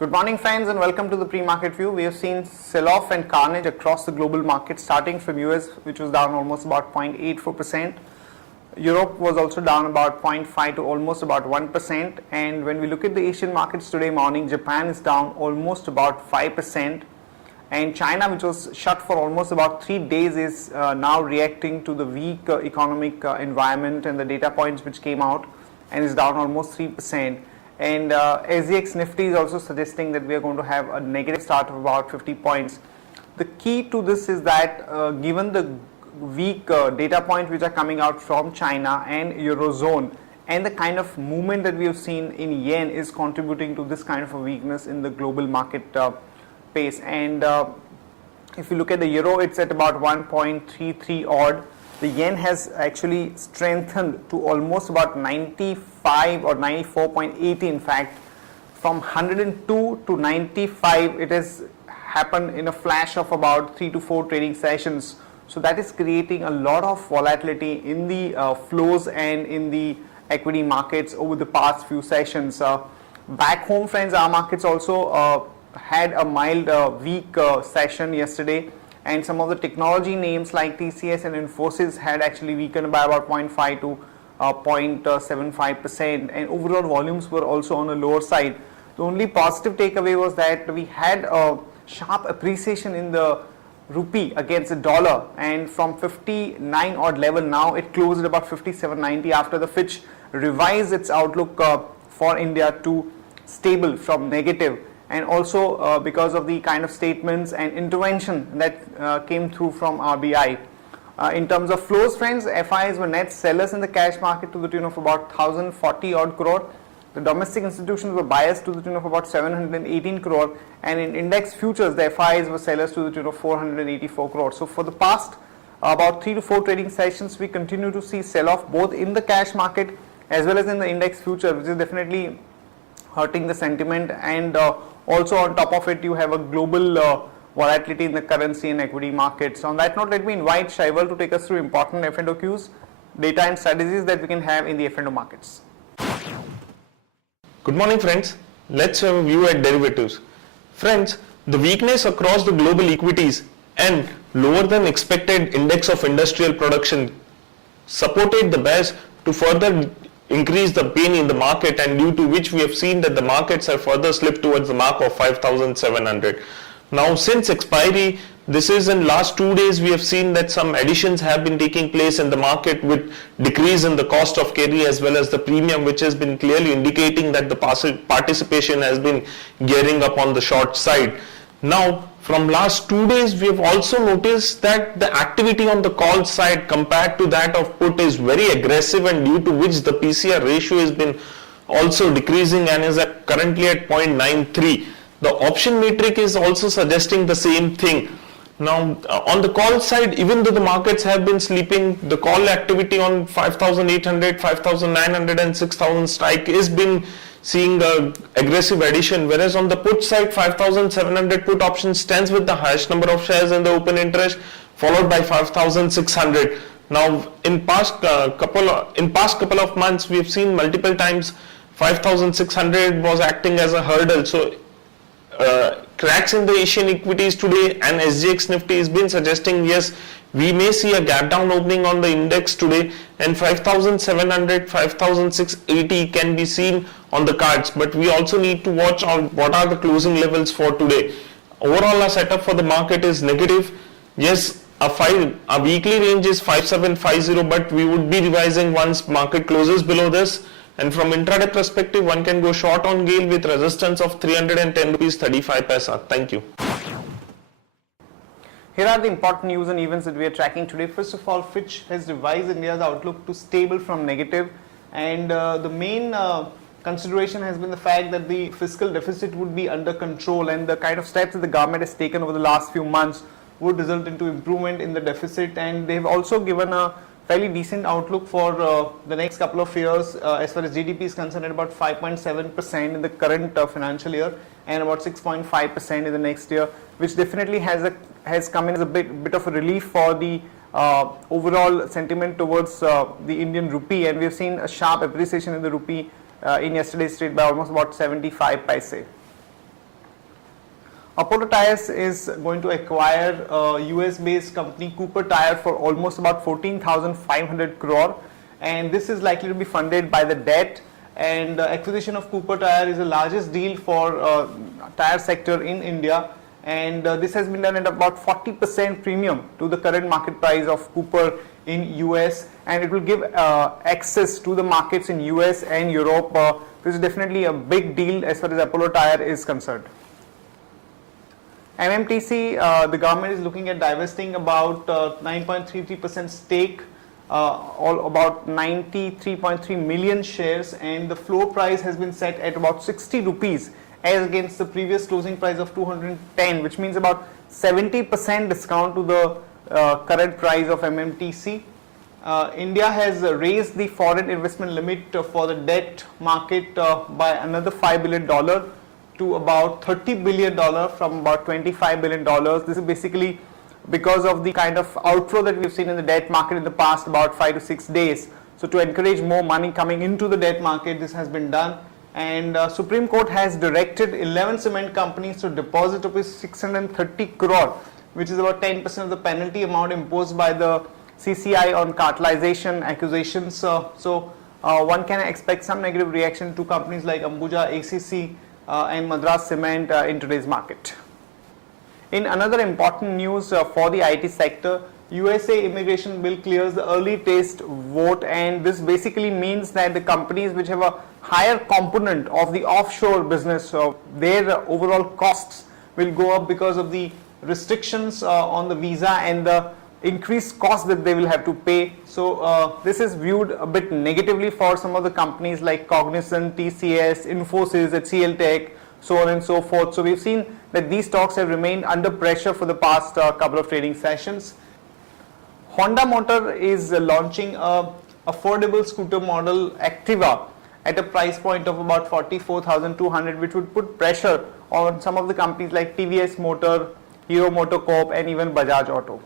Good morning friends and welcome to the pre-market view. We have seen sell-off and carnage across the global market, starting from US, which was down almost about 0.84%. Europe was also down about 0.5 to almost about 1%. And when we look at the Asian markets today morning, Japan is down almost about 5%. And China, which was shut for almost about 3 days, is now reacting to the weak economic environment and the data points which came out, and is down almost 3%. And SGX Nifty is also suggesting that we are going to have a negative start of about 50 points. The key to this is that given the weak data points which are coming out from China and Eurozone, and the kind of movement that we have seen in yen is contributing to this kind of a weakness in the global market pace. And if you look at the euro, it's at about 1.33 odd. The yen has actually strengthened to almost about 95 or 94.80 in fact. From 102 to 95, it has happened in a flash of about 3 to 4 trading sessions. So that is creating a lot of volatility in the flows and in the equity markets over the past few sessions. Back home, friends, our markets also had a mild weak session yesterday, and some of the technology names like TCS and Infosys had actually weakened by about 0.5 to 0.75%, and overall volumes were also on the lower side. The only positive takeaway was that we had a sharp appreciation in the rupee against the dollar, and from 59 odd level now it closed at about 57.90 after the Fitch revised its outlook for India to stable from negative, and also because of the kind of statements and intervention that came through from RBI. In terms of flows, friends, FIs were net sellers in the cash market to the tune of about 1040 odd crore. The domestic institutions were buyers to the tune of about 718 crore, and in index futures the FIs were sellers to the tune of 484 crore. So for the past about 3 to 4 trading sessions, we continue to see sell-off both in the cash market as well as in the index future, which is definitely hurting the sentiment. And also on top of it, you have a global volatility in the currency and equity markets. On that note, let me invite Shaival to take us through important F&O cues, data and strategies that we can have in the F&O markets. Good morning friends, let's have a view at derivatives. Friends, the weakness across the global equities and lower than expected index of industrial production supported the bears to further increase the pain in the market, and due to which we have seen that the markets have further slipped towards the mark of 5,700. Now since expiry, this is in last 2 days, we have seen that some additions have been taking place in the market with decrease in the cost of carry as well as the premium, which has been clearly indicating that the participation has been gearing up on the short side. Now from last 2 days, we have also noticed that the activity on the call side compared to that of put is very aggressive, and due to which the PCR ratio has been also decreasing and is currently at 0.93. The option metric is also suggesting the same thing. Now on the call side, even though the markets have been sleeping, the call activity on 5,800, 5,900 and 6,000 strike is been seeing a aggressive addition, whereas on the put side 5,700 put option stands with the highest number of shares in the open interest, followed by 5,600. Now in past couple of months, we have seen multiple times 5,600 was acting as a hurdle. So cracks in the Asian equities today, and SGX Nifty has been suggesting yes, we may see a gap down opening on the index today, and 5,700, 5,680 can be seen on the cards, but we also need to watch on what are the closing levels for today. Overall, our setup for the market is negative. Yes, a weekly range is 5750, but we would be revising once market closes below this. And from intraday perspective, one can go short on GAIL with resistance of 310 rupees 35 paisa. Thank you. Here are the important news and events that we are tracking today. First of all, Fitch has revised India's outlook to stable from negative, and the main consideration has been the fact that the fiscal deficit would be under control, and the kind of steps that the government has taken over the last few months would result into improvement in the deficit. And they have also given a fairly decent outlook for the next couple of years as far as GDP is concerned, at about 5.7% in the current financial year and about 6.5% in the next year, which definitely has come in as a bit of a relief for the overall sentiment towards the Indian rupee, and we have seen a sharp appreciation in the rupee in yesterday's trade by almost about 75 paise. Apollo Tyres is going to acquire a US-based company Cooper Tire for almost about 14,500 crore, and this is likely to be funded by the debt. And the acquisition of Cooper Tire is the largest deal for tire sector in India, and this has been done at about 40% premium to the current market price of Cooper in US, and it will give access to the markets in US and Europe. This is definitely a big deal as far as Apollo Tire is concerned. MMTC, the government is looking at divesting about 9.33% stake, all about 93.3 million shares, and the floor price has been set at about 60 rupees as against the previous closing price of 210, which means about 70% discount to the current price of MMTC. India has raised the foreign investment limit for the debt market by another $5 billion to about $30 billion from about $25 billion. This is basically because of the kind of outflow that we've seen in the debt market in the past about 5 to 6 days. So to encourage more money coming into the debt market, this has been done. And Supreme Court has directed 11 cement companies to deposit rupees 630 crore, which is about 10% of the penalty amount imposed by the CCI on cartelization accusations. One can expect some negative reaction to companies like Ambuja, ACC, and Madras Cement in today's market. In another important news for the IT sector, USA immigration bill clears the early taste vote, and this basically means that the companies which have a higher component of the offshore business, their overall costs will go up because of the restrictions on the visa and the increased cost that they will have to pay. So this is viewed a bit negatively for some of the companies like Cognizant, TCS, Infosys, HCL Tech, so on and so forth. So we've seen that these stocks have remained under pressure for the past couple of trading sessions. Honda Motor is launching a affordable scooter model Activa at a price point of about 44,200, which would put pressure on some of the companies like TVS Motor, Hero MotoCorp, and even Bajaj Auto.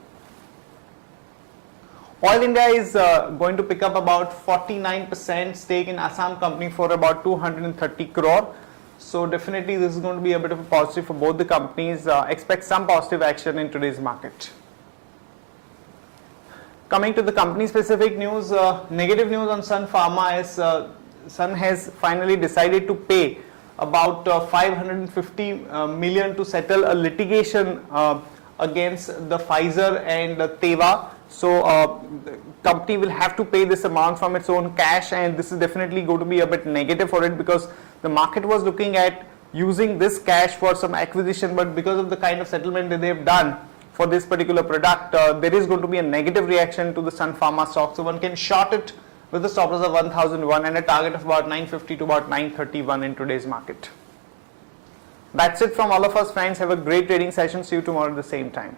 Oil India is going to pick up about 49% stake in Assam company for about 230 crore. So definitely this is going to be a bit of a positive for both the companies. Expect some positive action in today's market. Coming to the company specific news, negative news on Sun Pharma is Sun has finally decided to pay about 550 million to settle a litigation against the Pfizer and Teva. So the company will have to pay this amount from its own cash, and this is definitely going to be a bit negative for it because the market was looking at using this cash for some acquisition, but because of the kind of settlement that they have done for this particular product, there is going to be a negative reaction to the Sun Pharma stock. So one can short it with a stop loss of 1001 and a target of about 950 to about 931 in today's market. That's it from all of us, friends. Have a great trading session. See you tomorrow at the same time.